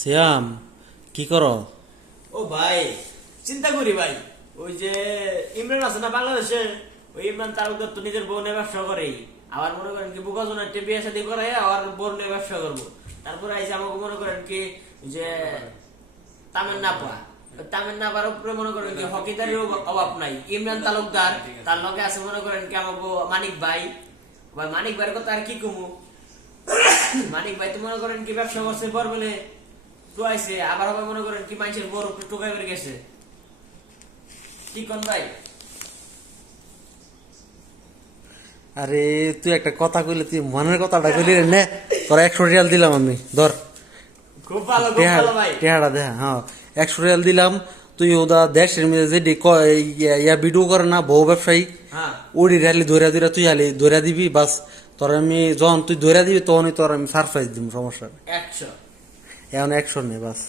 শ্যাম, কি করো? ও ভাই, চিন্তা করি ভাই। ওই যে ইমরান আছে না বাংলাদেশে, ওই ইমরান তালুকদার তো নিজের বোনের ব্যবসা করেই। আবার মনে করেন কি বুকাজনের বিয়ে শাদী করে আবার বোনের ব্যবসা করবো। তারপরে আইসে আমাকে মনে করেন কি যে তামিল নাপার উপরে মনে করেন কি হকিদারির অভাব নাই। ইমরান তালুকদার তার লগে আছে মনে করেন কি আমাকে মানিক ভাই। ভাই মানিক ভাইয়ের কথা আর কি কমু। মানিক ভাই তো মনে করেন কি ব্যবসা করছে পর বলে আইছে, আবার আবার মনে করেন কি মানুষের বড় টোকাই বেড়ে গেছে। কি কোন ভাই? আরে তুই একটা কথা কইলে, তুই মনের কথাটা কইলি রে নে। তোর 100 রিয়াল দিলাম আমি, ধর। খুব ভালো, খুব ভালো ভাই। টেহাটা দেখা, হ্যাঁ 100 রিয়াল দিলাম। তুই ওদা দেশের মধ্যে যে ইয়া ভিডিও করে না বউ ব্যবসায়ী, হ্যাঁ ওড়ি রেলি ধরে ধরে তুই হালি ধরে দিবি বাস। তোর আমি যখন তুই ধরে দিবি তখনই তোর আমি সারপ্রাইজ দিব, সমস্যা নেই। 100 এখন 100 নেই বাস।